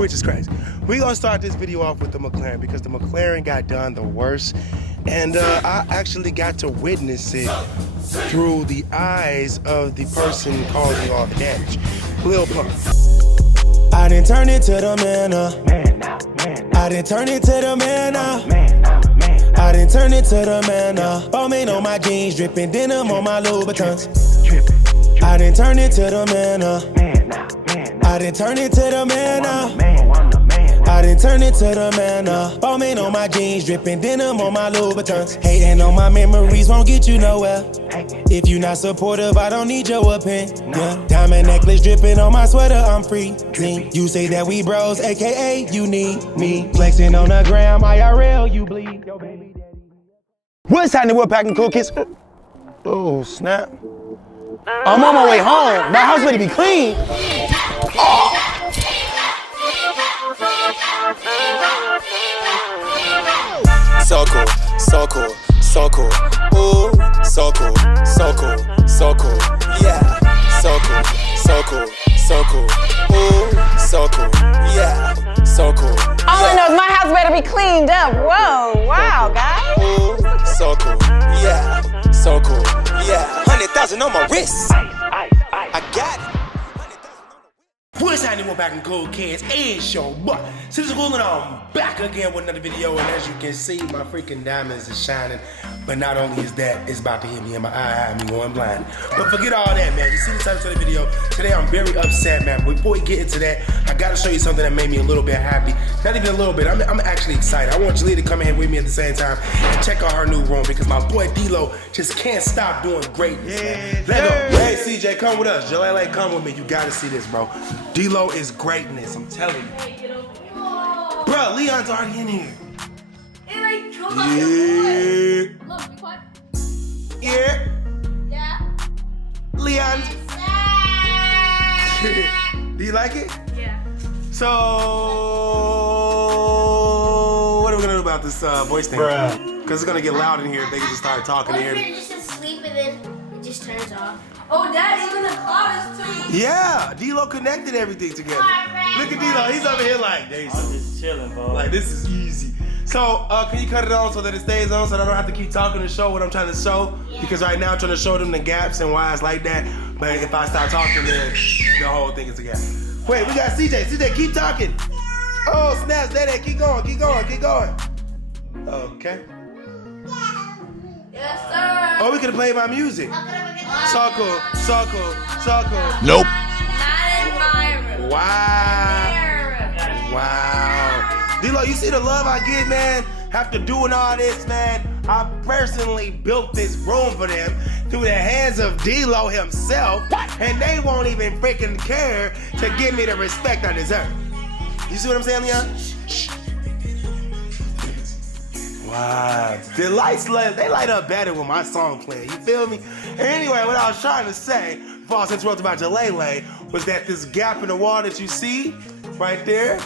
which is crazy. We're gonna start this video off with the McLaren because the McLaren got done the worst. And I actually got to witness it through the eyes of the person causing all the damage. Lil Pump. I didn't turn it to the man I didn't turn it to the man I didn't turn it to the man Balmain on my jeans, dripping denim on my Louboutins. I didn't turn it to the man I didn't turn it to the man I didn't turn it to the man Balmain on my jeans, dripping denim on my Louboutins. Hating on my memories won't get you nowhere. If you not supportive, I don't need your opinion. Diamond necklace dripping on my sweater, I'm freezing. You say that we bros, aka you need me. Flexing on the gram, IRL, you bleed. Yo, baby daddy. What's happening? We're packing cool kids. Oh, snap. I'm on my way home. My house better be clean. Oh. So cool, so cool, so cool. Ooh, so cool, so cool, so cool. Yeah, so cool, so cool, so cool. Ooh, so cool, yeah, so cool. All I know is my house better be cleaned up. Whoa, wow, guys. Ooh, so cool, yeah, so cool, yeah. 100,000 on my wrist. I got it. What's happening? We're back in Cold Kids and show, but since it's cool and I'm back again with another video, and as you can see, my freaking diamonds is shining. But not only is that, it's about to hit me in my eye, have me going blind. But forget all that, man. You see the title of the video. Today I'm very upset, man. Before we get into that, I gotta show you something that made me a little bit happy. Not even a little bit. I'm actually excited. I want Jalea to come in here with me at the same time and check out her new room because my boy D-Lo just can't stop doing greatness. Yeah, let go. Hey, CJ, come with us. Jalea, come with me. You gotta see this, bro. D-Lo is greatness. I'm telling you. Bro, Leon's already in here. Yeah. Yeah. Leon. Do you like it? Yeah. So, what are we gonna do about this voice thing? Because it's gonna get loud in here if they just start talking in here. What if you're just asleep and then it just turns off? Oh, Dad, even the cloud is too. Yeah, D-Lo connected everything together. Look at D-Lo, he's over here like, I'm just chilling, bro. Like, this is easy. So, can you cut it on so that it stays on so that I don't have to keep talking to show what I'm trying to show? Yeah. Because right now I'm trying to show them the gaps and why it's like that. But if I start talking, then the whole thing is a gap. Wait, we got CJ. CJ, keep talking. Oh, snaps, Daddy, keep going, keep going, keep going. Okay. Yes, sir. Oh, we could have played my music. So cool, so cool, so cool. Nope. Not environment. Wow. Wow. D-Lo, you see the love I get, man? After doing all this, man, I personally built this room for them through the hands of D-Lo himself, and they won't even freaking care to give me the respect I deserve. You see what I'm saying, Leon? Shh. Wow. The lights, they light up better when my song playing, you feel me? And anyway, what I was trying to say, before I was interrupted by Jalea, was that this gap in the wall that you see, right there,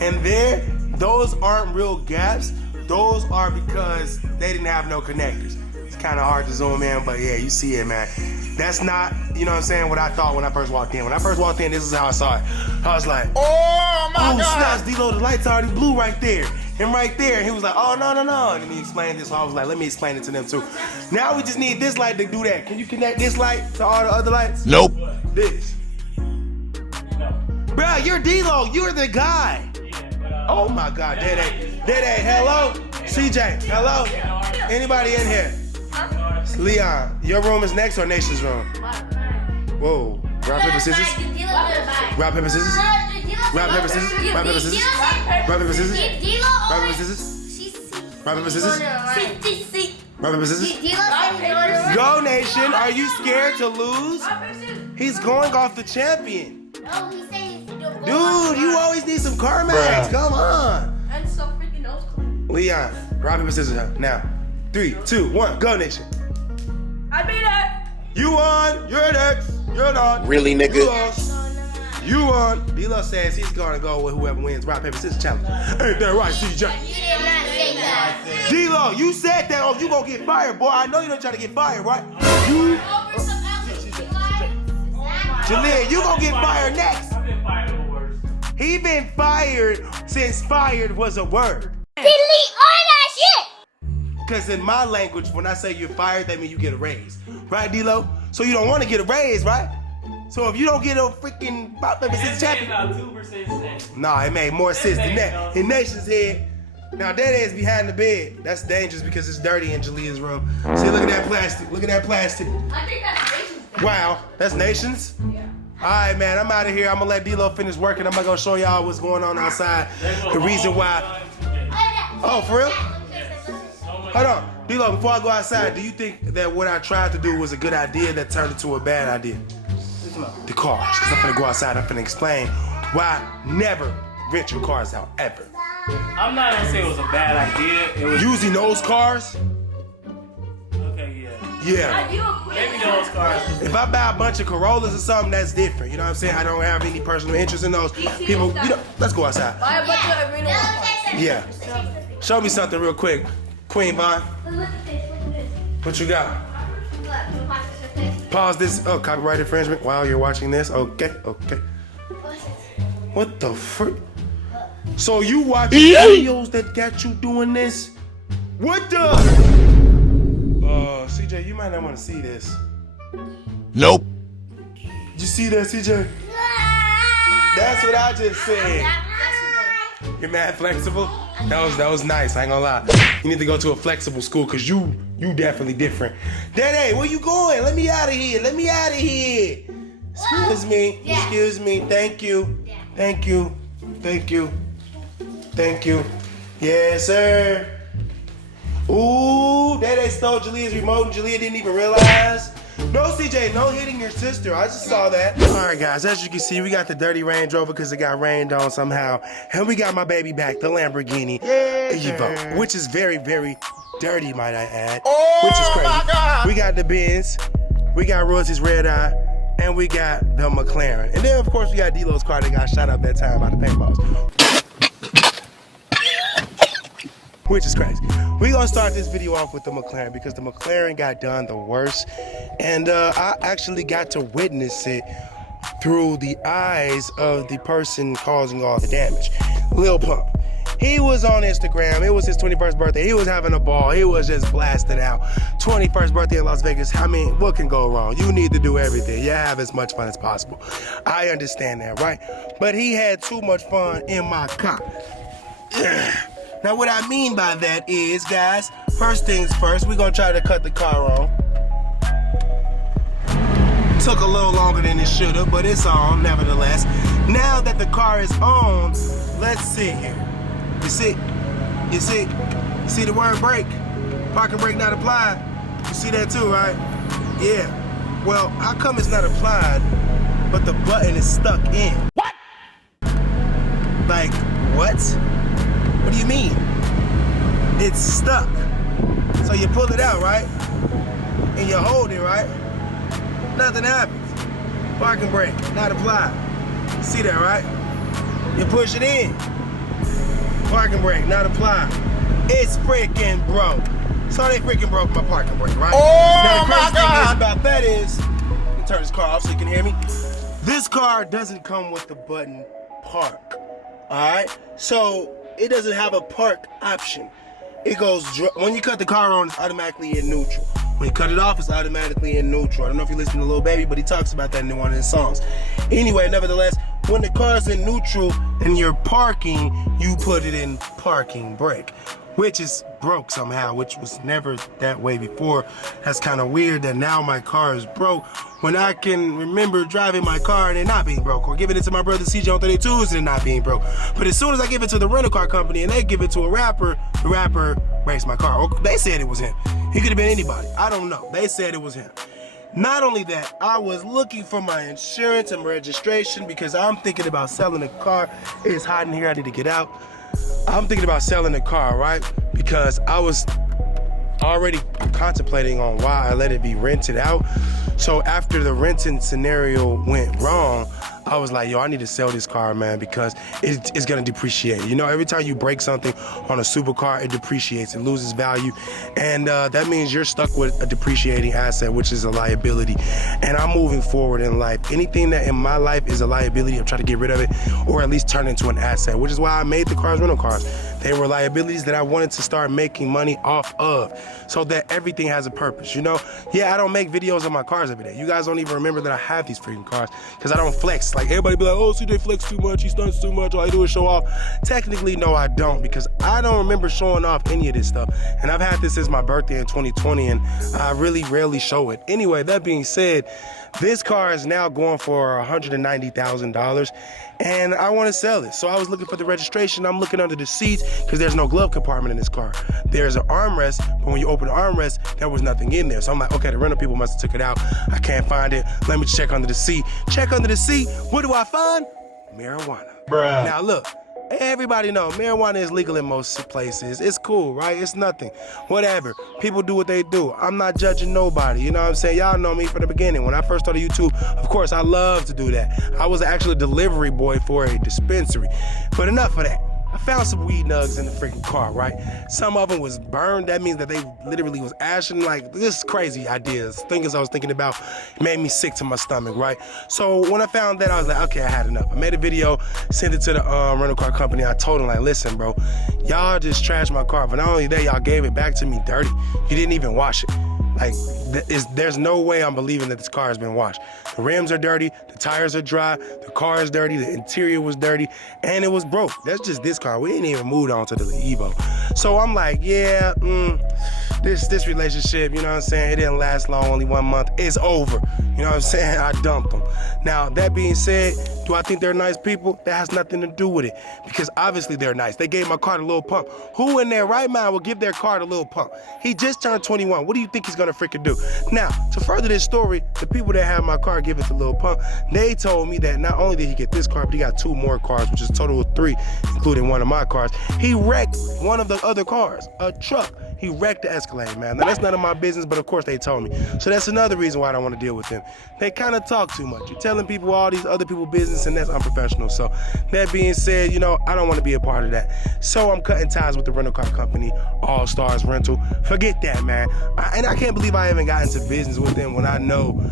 and there, those aren't real gaps. Those are because they didn't have no connectors. It's kind of hard to zoom in, but yeah, you see it, man. That's not, you know what I'm saying, what I thought when I first walked in. When I first walked in, this is how I saw it. I was like, oh my God. Snaps, D-Lo, the light's already blue right there. And right there, and he was like, oh, no. And then he explained this, so I was like, let me explain it to them too. Now we just need this light to do that. Can you connect this light to all the other lights? Nope. This. Bro, you're D-Lo, you're the guy. Oh my God, Dede, hello? CJ, hello? Anybody in here? Leon, your room is next or Nation's room? Whoa, rock, paper, scissors? Rock, paper, scissors? Rock, paper, scissors? Rock, paper, scissors? Rock, paper, scissors? Rock, paper, scissors? Rock, paper, scissors? Rock, paper, scissors? Go, Nation, are you scared to lose? He's going off the champion. No, he said he's doing. Dude, you always need some CarMax. Come on. And so freaking nose clean. Leon, rock, paper, scissors. Now, 3, 2, 1, go, Nation. I beat it. You won. You're next. You're not. Really, nigga? You lost. You won. D-Lo says he's gonna go with whoever wins rock, paper, scissors challenge. Ain't that right, CJ? You did not say that. D-Lo, you said that. Oh, you gonna get fired, boy. I know you're not trying to get fired, right? You. Jalea, you gonna get fired next. I've been fired over worse. He been fired since fired was a word. Delete all that shit. Because in my language, when I say you're fired, that means you get a raise. Right, D-Lo? So you don't want to get a raise, right? So if you don't get a freaking about 56 champion. About 2% sense. Nah, it made more sense than that. In Nation's head. Now that is behind the bed. That's dangerous because it's dirty in Jalee's room. See, look at that plastic. Look at that plastic. I think that's Nations. Wow, that's Nations? Yeah. All right, man, I'm out of here. I'm gonna let D-Lo finish working. I'm gonna go show y'all what's going on outside. The reason why. Oh, for real? Hold on. D-Lo, before I go outside, do you think that what I tried to do was a good idea that turned into a bad idea? The cars, because I'm gonna go outside. I'm gonna explain why never rent your cars out, ever. I'm not gonna say it was a bad idea. It was Using those cars? okay, yeah. Yeah. You a quick. Maybe those cars. If I buy a bunch of Corollas or something, that's different. You know what I'm saying? I don't have any personal interest in those. People, you know, let's go outside. Buy a bunch of arena ones. Yeah. Show me something real quick. Queen Vaughn, Look at this. Look at this. what you got? Look. Pause this. Oh, copyright infringement while you're watching this. Okay, okay. What the frick? So you watching videos that got you doing this? What the? CJ, you might not want to see this. Nope. Did you see that, CJ? That's what I just said. You're mad flexible? That was nice, I ain't gonna lie. You need to go to a flexible school because you definitely different. Daddy, where you going? Let me out of here. Let me out of here. Excuse me. Excuse me. Thank you. Thank you. Thank you. Thank you. Yes, sir. Ooh, Daddy stole Jalee's remote and Jalea didn't even realize. No, CJ, no hitting your sister. I just saw that. All right, guys, as you can see, we got the dirty Range Rover because it got rained on somehow. And we got my baby back, the Lamborghini Evo, which is very, very dirty, might I add. Which is crazy. My God. We got the Benz, we got Royalty's Red Eye, and we got the McLaren. And then, of course, we got D-Lo's car that got shot up that time by the paintballs. Which is crazy. We're gonna start this video off with the McLaren because the McLaren got done the worst. And I actually got to witness it through the eyes of the person causing all the damage. Lil Pump. He was on Instagram. It was his 21st birthday. He was having a ball. He was just blasting out. 21st birthday in Las Vegas. I mean, what can go wrong? You need to do everything. You have as much fun as possible. I understand that, right? But he had too much fun in my car. Now, what I mean by that is, guys, first things first, we're gonna try to cut the car on. Took a little longer than it should have, but it's on, nevertheless. Now that the car is on, let's sit here. You see the word brake? Parking brake not applied. You see that too, right? Yeah. Well, how come it's not applied, but the button is stuck in? What? Like, what? What do you mean? It's stuck. So you pull it out, right? And you hold it, right? Nothing happens. Parking brake, not applied. See that, right? You push it in. Parking brake, not applied. It's freaking broke. So they freaking broke my parking brake, right? Now the crazy thing is about that is, let me turn this car off so you can hear me. This car doesn't come with the button park, all right? So it doesn't have a park option. It goes, when you cut the car on, it's automatically in neutral. When you cut it off, it's automatically in neutral. I don't know if you listen to Lil Baby, but he talks about that in one of his songs. Anyway, nevertheless, when the car's in neutral and you're parking, you put it in parking brake, which is broke somehow, which was never that way before. That's kind of weird that now my car is broke when I can remember driving my car and it not being broke, or giving it to my brother CJ on 32s and it not being broke. But as soon as I give it to the rental car company and they give it to a rapper, the rapper breaks my car. Or they said it was him. He could have been anybody. I don't know. They said it was him. Not only that, I was looking for my insurance and registration because I'm thinking about selling the car. It's hot in here. I need to get out. I'm thinking about selling the car, right? Because I was already contemplating on why I let it be rented out. So after the renting scenario went wrong, I I was like, yo, I need to sell this car, man, because it's gonna depreciate. You know, every time you break something on a supercar, it depreciates, it loses value. And that means you're stuck with a depreciating asset, which is a liability. And I'm moving forward in life. Anything that in my life is a liability, I'm trying to get rid of it, or at least turn it into an asset, which is why I made the cars rental cars. They were liabilities that I wanted to start making money off of, so that everything has a purpose, you know? Yeah, I don't make videos of my cars every day. You guys don't even remember that I have these freaking cars, because I don't flex. Like, everybody be like, oh, CJ flex too much, he stunts too much, all I do is show off. Technically, no, I don't, because I don't remember showing off any of this stuff. And I've had this since my birthday in 2020, and I really rarely show it. Anyway, that being said, this car is now going for $190,000, and I want to sell it. So I was looking for the registration. I'm looking under the seats because there's no glove compartment in this car. There's an armrest, but when you open the armrest, there was nothing in there. So I'm like, okay, the rental people must have took it out. I can't find it. Let me check under the seat. Check under the seat. What do I find? Marijuana. Bruh. Now look. Everybody know marijuana is legal in most places. It's cool, right? It's nothing. Whatever. People do what they do. I'm not judging nobody. You know what I'm saying? Y'all know me from the beginning. When I first started YouTube, of course, I love to do that. I was actually a delivery boy for a dispensary. But enough of that. I found some weed nugs in the freaking car, right? Some of them was burned. That means that they literally was ashing. Like, this crazy ideas. Things I was thinking about made me sick to my stomach, right? So when I found that, I was like, okay, I had enough. I made a video, sent it to the rental car company. I told them, like, listen, bro, y'all just trashed my car. But not only that, y'all gave it back to me dirty. You didn't even wash it. Like, there's no way I'm believing that this car has been washed. The rims are dirty, the tires are dry, the car is dirty, the interior was dirty, and it was broke. That's just this car. We ain't even moved on to the Evo. So I'm like, yeah, this relationship, you know what I'm saying, it didn't last long, only 1 month. It's over. You know what I'm saying? I dumped them. Now, that being said, do I think they're nice people? That has nothing to do with it, because obviously they're nice. They gave my car the little pump. Who in their right mind will give their car the little pump? He just turned 21. What do you think he's gonna freaking do? Now, to further this story, the people that have my car give it the little pump, they told me that not only did he get this car, but he got 2 more cars, which is a total of 3, including one of my cars. He wrecked one of the other cars, a truck. He wrecked the Escalade, man. Now, that's none of my business, but of course they told me. So that's another reason why I don't want to deal with them. They kind of talk too much. You're telling people all these other people's business, and that's unprofessional. So that being said, you know, I don't want to be a part of that. So I'm cutting ties with the rental car company, All Stars Rental. Forget that, man. And I can't believe I even got into business with them when I know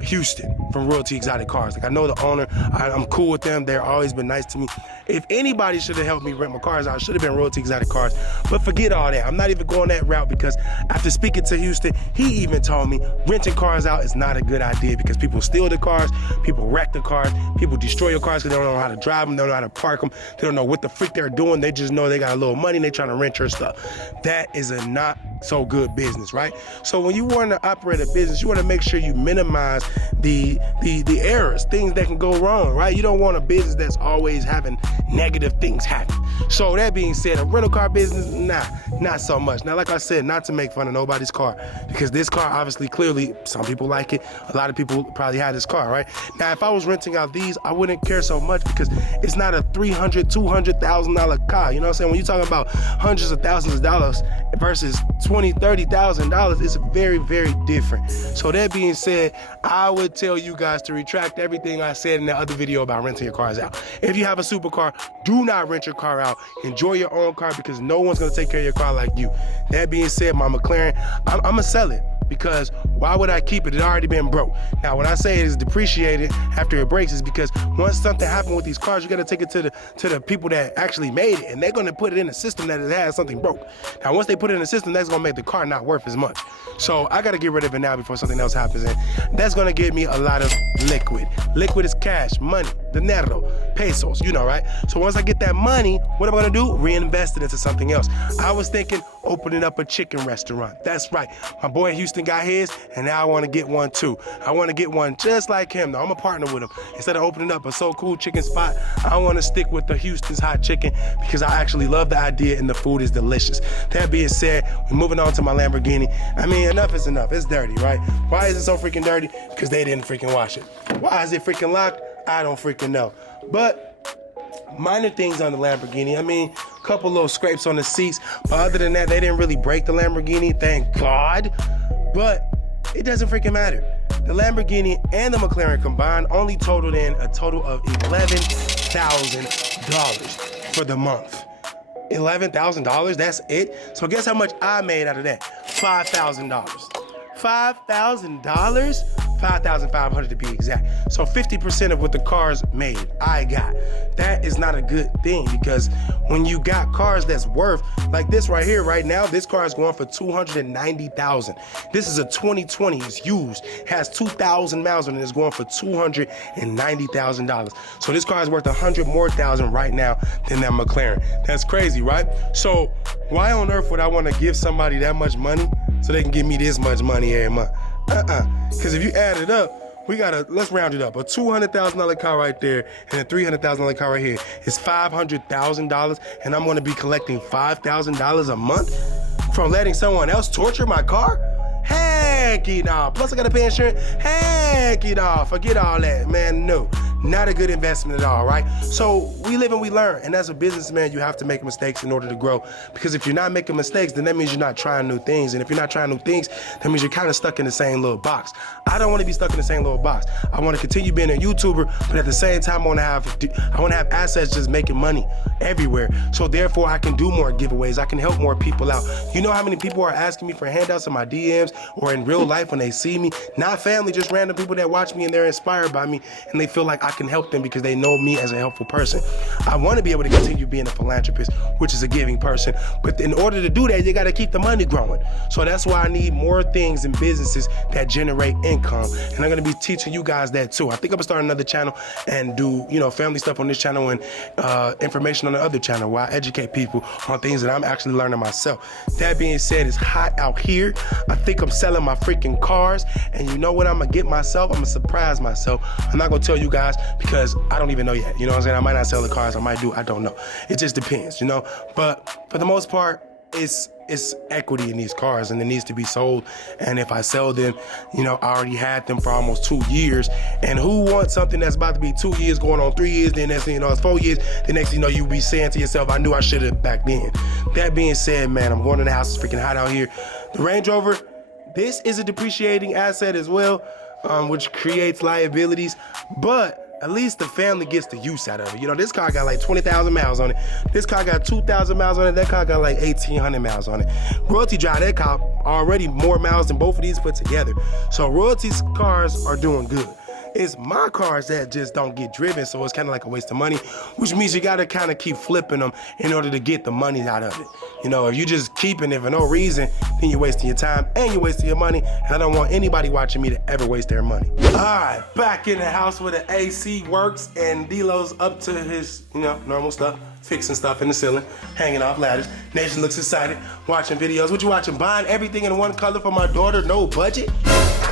Houston from Royalty Exotic Cars. Like, I know the owner. I'm cool with them. They've always been nice to me. If anybody should have helped me rent my cars out, it should have been Royalty Exotic Cars. But forget all that. I'm not even going that route, because after speaking to Houston, he even told me renting cars out is not a good idea, because people steal the cars, people wreck the cars, people destroy your cars because they don't know how to drive them, they don't know how to park them, they don't know what the freak they're doing. They just know they got a little money and they trying to rent your stuff. That is a not so good business, right? So when you want to operate a business, you want to make sure you minimize the errors, things that can go wrong, right? You don't want a business that's always having negative things happen. So that being said, a rental car business, nah, not so much. Now, like I said, not to make fun of nobody's car, because this car, obviously, clearly, some people like it. A lot of people probably had this car, right? Now, if I was renting out these, I wouldn't care so much, because it's not a $300,000, $200,000 car. You know what I'm saying? When you're talking about hundreds of thousands of dollars versus $20,000, $30,000, it's very, very different. So that being said, I would tell you guys to retract everything I said in that other video about renting your cars out. If you have a supercar, do not rent your car out. Enjoy your own car, because no one's gonna take care of your car like you. That being said, my McLaren, I'm gonna sell it, because why would I keep it? It already been broke. Now, when I say it is depreciated after it breaks, is because once something happened with these cars, you gotta take it to the people that actually made it, and they're gonna put it in a system that it has something broke. Now, once they put it in a system, that's gonna make the car not worth as much. So I gotta get rid of it now before something else happens, and that's gonna give me a lot of liquid. Liquid is cash, money, dinero, pesos, you know, right? So once I get that money, what am I gonna do? Reinvest it into something else. I was thinking opening up a chicken restaurant. That's right. My boy Houston got his, and now I want to get one too. I want to get one just like him. Now, I'm a partner with him. Instead of opening up a so cool chicken spot, I want to stick with the Houston's hot chicken, because I actually love the idea and the food is delicious. That being said, we're moving on to my Lamborghini. I mean, enough is enough. It's dirty, right? Why is it so freaking dirty? Because they didn't freaking wash it. Why is it freaking locked? I don't freaking know. But minor things on the Lamborghini. I mean, a couple little scrapes on the seats. But other than that, they didn't really break the Lamborghini, thank God. But it doesn't freaking matter. the Lamborghini and the McLaren combined only totaled in a total of $11,000 for the month. $11,000, that's it? So guess how much I made out of that? $5,000. $5,000? $5,500 to be exact. So 50% of what the cars made, I got. That is not a good thing because when you got cars that's worth, like this right here, right now, this car is going for $290,000. This is a 2020, it's used, has 2,000 miles on it, it's going for $290,000. So this car is worth $100,000 more right now than that McLaren. That's crazy, right? So why on earth would I want to give somebody that much money so they can give me this much money every month? Because if you add it up, let's round it up. A $200,000 car right there and a $300,000 car right here is $500,000, and I'm gonna be collecting $5,000 a month from letting someone else torture my car? Heck no. Plus I gotta pay insurance. Heck no. Forget all that, man. No. Not a good investment at all, right? So we live and we learn. And as a businessman, you have to make mistakes in order to grow. Because if you're not making mistakes, then that means you're not trying new things. And if you're not trying new things, that means you're kind of stuck in the same little box. I don't want to be stuck in the same little box. I want to continue being a YouTuber, but at the same time, I want to have assets just making money everywhere. So therefore, I can do more giveaways. I can help more people out. You know how many people are asking me for handouts in my DMs or in real life when they see me? Not family, just random people that watch me and they're inspired by me and they feel like I can help them because they know me as a helpful person. I want to be able to continue being a philanthropist, which is a giving person. But in order to do that, you got to keep the money growing. So that's why I need more things and businesses that generate income. And I'm going to be teaching you guys that too. I think I'm going to start another channel and do, family stuff on this channel and information on the other channel where I educate people on things that I'm actually learning myself. That being said, it's hot out here. I think I'm selling my freaking cars. And you know what I'm going to get myself? I'm going to surprise myself. I'm not going to tell you guys because I don't even know yet. You know what I'm saying? I might not sell the cars. I might do. I don't know. It just depends, But for the most part, it's equity in these cars and it needs to be sold. And if I sell them, I already had them for almost 2 years. And who wants something that's about to be 2 years going on 3 years, then next thing you know, it's 4 years. The next thing you know, you'll be saying to yourself, I knew I should have back then. That being said, man, I'm going to the house. It's freaking hot out here. The Range Rover, this is a depreciating asset as well, which creates liabilities, but at least the family gets the use out of it. This car got like 20,000 miles on it. This car got 2,000 miles on it. That car got like 1,800 miles on it. Royalty drive that car already more miles than both of these put together. So Royalty's cars are doing good. It's my cars that just don't get driven, so it's kind of like a waste of money, which means you got to kind of keep flipping them in order to get the money out of it. If you just keeping it for no reason, then you're wasting your time and you're wasting your money, and I don't want anybody watching me to ever waste their money. All right, back in the house where the AC works and D-Lo's up to his, normal stuff, fixing stuff in the ceiling, hanging off ladders. Nation looks excited, watching videos. What you watching? Buying everything in one color for my daughter, no budget?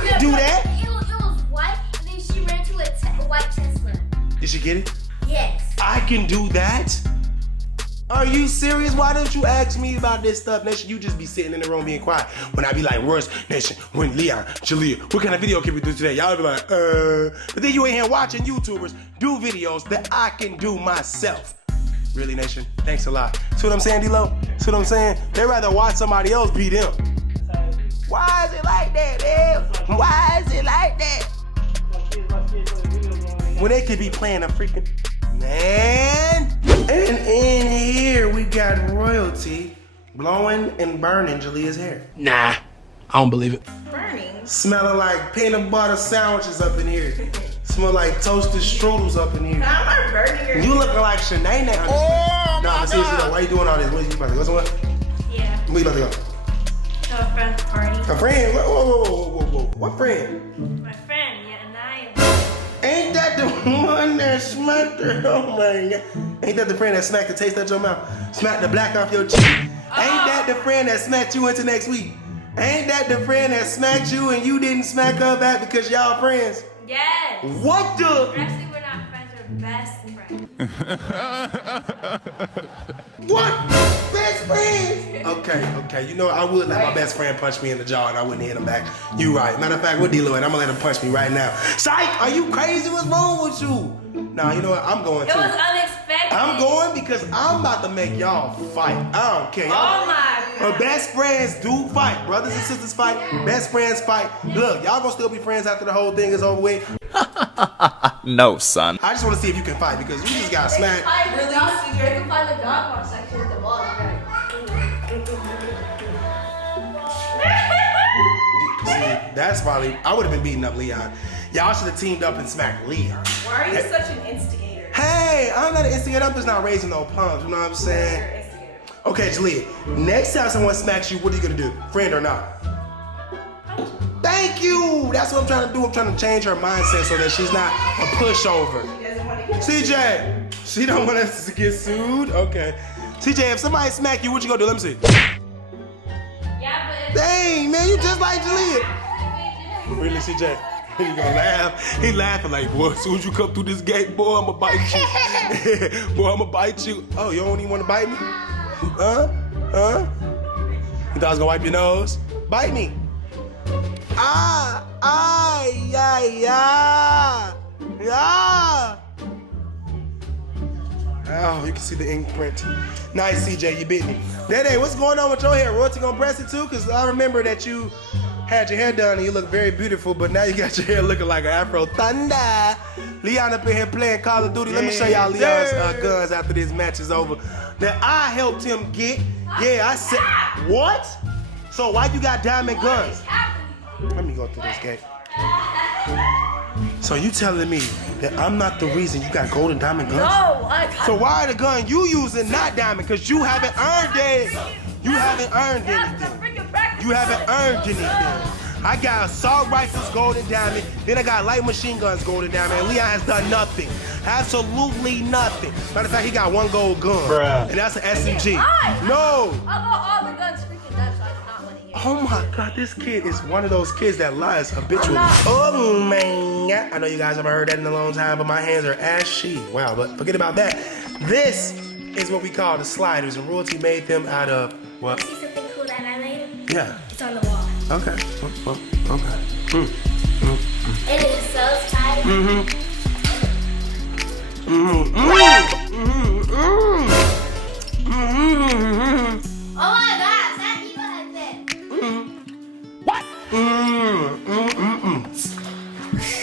You do that? It was white, and then she ran to a white Tesla. Did she get it? Yes. I can do that? Are you serious? Why don't you ask me about this stuff, Nation? You just be sitting in the room being quiet. When I be like, Royce, Nation, when Leon, Jalea, what kind of video can we do today? Y'all be like, But then you ain't here watching YouTubers do videos that I can do myself. Really, Nation? Thanks a lot. See what I'm saying, D-Lo? See what I'm saying? They'd rather watch somebody else beat them. Why is it like that, man? Why is it like that? When they could be playing a freaking... Man. And in here, we got Royalty blowing and burning Jalea's hair. Nah, I don't believe it. Burning. Smelling like peanut butter sandwiches up in here. Smell like toasted strudels up in here. I'm not burning her. You looking like Shanae now. Oh, no, but seriously though, why you doing all this? Where you about to go somewhere? Yeah. Where you about to go? To a friend's party. A friend? Whoa. What friend? My friend, yeah, and I. Ain't that the one that smacked her? Oh my God. Ain't that the friend that smacked the taste out your mouth? Smacked the black off your cheek? Ain't that the friend that smacked you into next week? Ain't that the friend that smacked you and you didn't smack her back because y'all friends? Yes. What the? Actually, we're not friends, we're best friends. What? Best friends? Okay. I would let my best friend punch me in the jaw and I wouldn't hit him back. You right. Matter of fact, what D-Lo and I'm gonna let him punch me right now. Psych! Are you crazy? What's wrong with you? Nah, you know what? I'm going It too. was unexpected. I'm going because I'm about to make y'all fight. I don't care. Oh my But best friends do fight. Brothers and sisters fight. Best friends fight. Look, y'all gonna still be friends after the whole thing is over with. No, son. I just want to see if you can fight because you just got smacked. I really see you can find the dog park section with the ball. See, that's probably, I would have been beating up Leon. Y'all should have teamed up and smacked Leon. Why are you such an instigator? Hey, I'm not an instigator. I'm just not raising no punks. You know what I'm saying? You're an instigator. Okay, Jalea, next time someone smacks you, what are you gonna do? Friend or not? Thank you. That's what I'm trying to do. I'm trying to change her mindset so that she's not a pushover. She doesn't want to get CJ, she don't want us to get sued. Okay, CJ, if somebody smack you, what you gonna do? Let me see. Yeah, but Dang, man, you just like Jalea. Really, CJ? He gonna laugh. He laughing like, boy, as soon as you come through this gate, boy, I'ma bite you. Boy, I'ma bite you. Oh, you don't even wanna bite me? Huh? Huh? You thought I was gonna wipe your nose? Bite me. Yeah. Oh, you can see the ink print. Nice, CJ, you bit me. Dede, what's going on with your hair? Royalty gonna press it too? Cause I remember that you had your hair done and you look very beautiful, but now you got your hair looking like an Afro Thunder. Leon up in here playing Call of Duty. Let me show y'all Leon's guns after this match is over. That I helped him get. Yeah, I said, what? So why you got diamond guns? Let me go through this gate. So you telling me that I'm not the reason you got gold and diamond guns? No, So why are the gun you using not diamond? Cause you haven't earned it. You haven't earned anything. You haven't earned anything. I got assault rifles, gold and diamond. Then I got light machine guns, gold and diamond. And Leon has done nothing. Absolutely nothing. Matter of fact, he got one gold gun. Bruh. And that's an SMG. Why? No. I bought all the guns freaking done, so I did not want to get. Oh my God, this kid is one of those kids that lies habitually. Oh man, I know you guys haven't heard that in a long time, but my hands are ashy. Wow, but forget about that. This is what we call the sliders, and Royalty made them out of what? See something cool that I made? Yeah. It's on the wall. Okay. Okay. It is so tight. Oh my gosh, that even has that.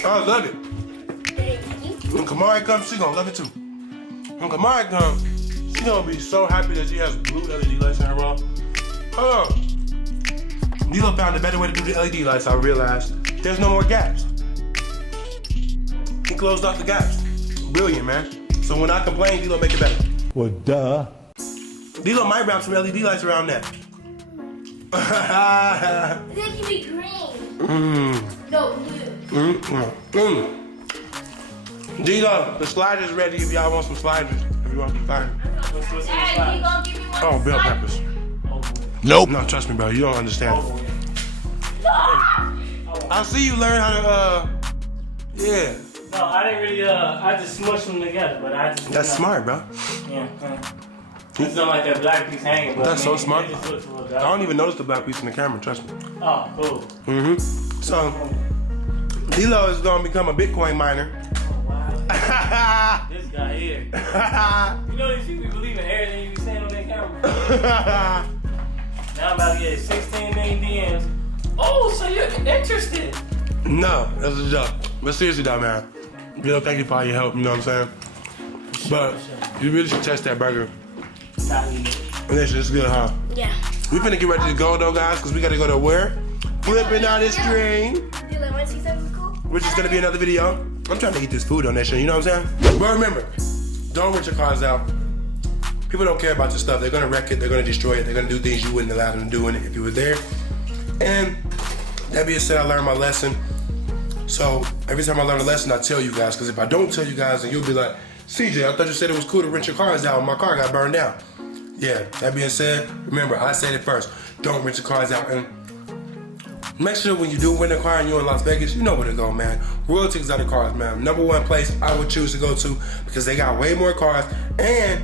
I love it. When Kamari comes, she gonna love it too. When Kamari comes, she gonna be so happy that she has blue LED lights in her wall. Hold on. Lilo found a better way to do the LED lights, I realized. There's no more gaps. He closed off the gaps. Brilliant, man. So when I complain, Lilo make it better. Well, duh. Lilo might wrap some LED lights around that. They can be green. No, blue. Lilo, the slider's ready if y'all want some sliders. If you want some sliders. Hey, you gonna give me one? Oh, bell peppers. Nope. No, trust me, bro. You don't understand. I see you learn how to, yeah. No, I didn't really, I just smushed them together, but I just... That's smart, bro. Yeah. It's not like that black piece hanging, but That's so smart. It just looks a little I dark. don't even notice the black piece in the camera, trust me. Oh, cool. So, Lilo is gonna become a Bitcoin miner. Wow. This guy here. You know these people believe in everything you be saying on that camera. Now I'm about to get 16 million DMs. Oh, so you're interested? No, that's a joke. But seriously though, man. Lilo, thank you for all your help, you know what I'm saying? But you really should test that burger. Not eating. Listen, it's good, huh? Yeah. We finna get ready to go though, guys, because we gotta go to where? Flipping out this train. Do you like want to see something cool? Which is gonna be another video. I'm trying to eat this food on that shit, you know what I'm saying? But remember, don't rent your cars out. People don't care about your stuff. They're gonna wreck it, they're gonna destroy it, they're gonna do things you wouldn't allow them to do in it if you were there. And that being said, I learned my lesson. So every time I learn a lesson, I tell you guys, because if I don't tell you guys, then you'll be like, CJ, I thought you said it was cool to rent your cars out when my car got burned down. Yeah, that being said, remember, I said it first. Don't rent your cars out. And make sure when you do rent a car and you're in Las Vegas, you know where to go, man. Royalty Exotic Cars, man. #1 place I would choose to go to because they got way more cars. And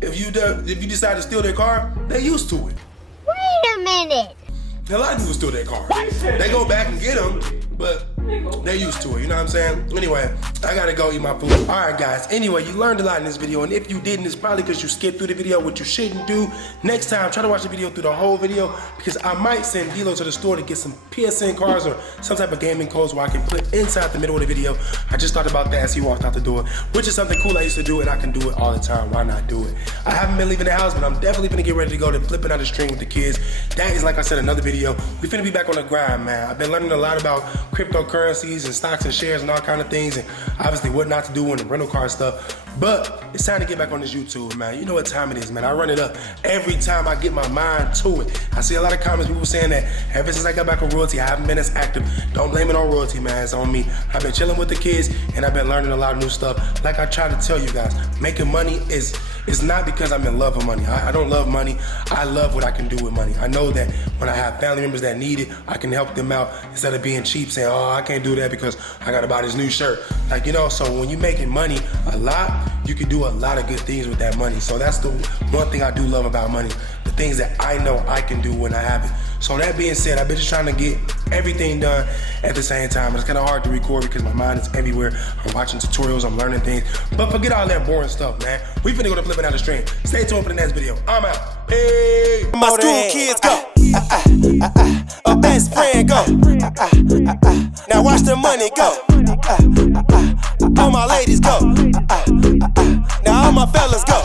if you decide to steal their car, they're used to it. Wait a minute. A lot of people steal their car. They go back and get them, but They're used to it, you know what I'm saying? Anyway, I gotta go eat my food. All right, guys. Anyway, you learned a lot in this video, and if you didn't, it's probably because you skipped through the video, what you shouldn't do. Next time, try to watch the video through the whole video, because I might send D-Lo to the store to get some PSN cards or some type of gaming codes where I can put inside the middle of the video. I just thought about that as he walked out the door, which is something cool I used to do, and I can do it all the time. Why not do it? I haven't been leaving the house, but I'm definitely gonna get ready to go to flipping out the string with the kids. That is, like I said, another video. We finna be back on the grind, man. I've been learning a lot about cryptocurrencies and stocks and shares and all kind of things, and obviously what not to do on the rental car stuff. But it's time to get back on this YouTube, man. You know what time it is, man. I run it up every time I get my mind to it. I see a lot of comments, people saying that ever since I got back on royalty, I haven't been as active. Don't blame it on royalty, man. It's on me. I've been chilling with the kids, and I've been learning a lot of new stuff. Like I try to tell you guys, making money is not because I'm in love with money. I don't love money. I love what I can do with money. I know that when I have family members that need it, I can help them out instead of being cheap, saying, oh, I can't do that because I gotta buy this new shirt. Like, you know, so when you're making money a lot, you can do a lot of good things with that money. So that's the one thing I do love about money, the things that I know I can do when I have it. So that being said, I've been just trying to get everything done at the same time. It's kind of hard to record because my mind is everywhere. I'm watching tutorials, I'm learning things. But forget all that boring stuff, man. We finna go to flipping out the string. Stay tuned for the next video. I'm out. Peace. My school kids go. A best friend go. Now watch the money go. All my ladies go. Now all my fellas go.